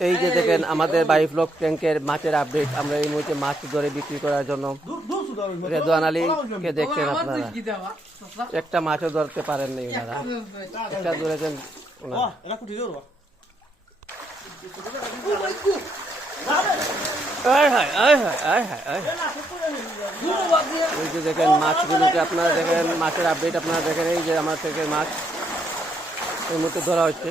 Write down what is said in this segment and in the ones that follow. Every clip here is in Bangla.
এই যে দেখেন আমাদের বাড়ি ফ্লক ট্যাঙ্কের মাছের আপডেট আমরা এই মুহূর্তে মাছ ধরে বিক্রি করার জন্য আলীকে দেখছেন আপনারা। একটা মাছও ধরতে পারেননি ওনারা। একটা ধরেছেন। এই যে দেখেন মাছগুলোকে আপনারা দেখেন, মাছের আপডেট আপনারা দেখেন, এই যে আমার থেকে মাছ এই মুহূর্তে ধরা হচ্ছে।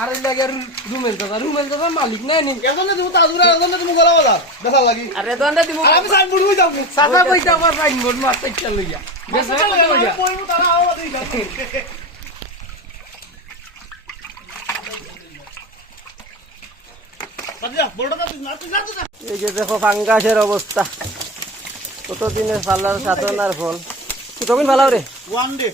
আর এই লাগে রুমেল চাচা রুমেল চাচা মালিক নাই নি। আর রেদওয়ানটা দিব চাচা কইতা আমার ফাইন বোর্ড মাছ চাইটা লইয়া? বেশ কইয়া এই যে দেখো ফাঙ্গাসের অবস্থা। কতদিনের ফালার সাধনার ফল? কতদিন ফালাও রে। One day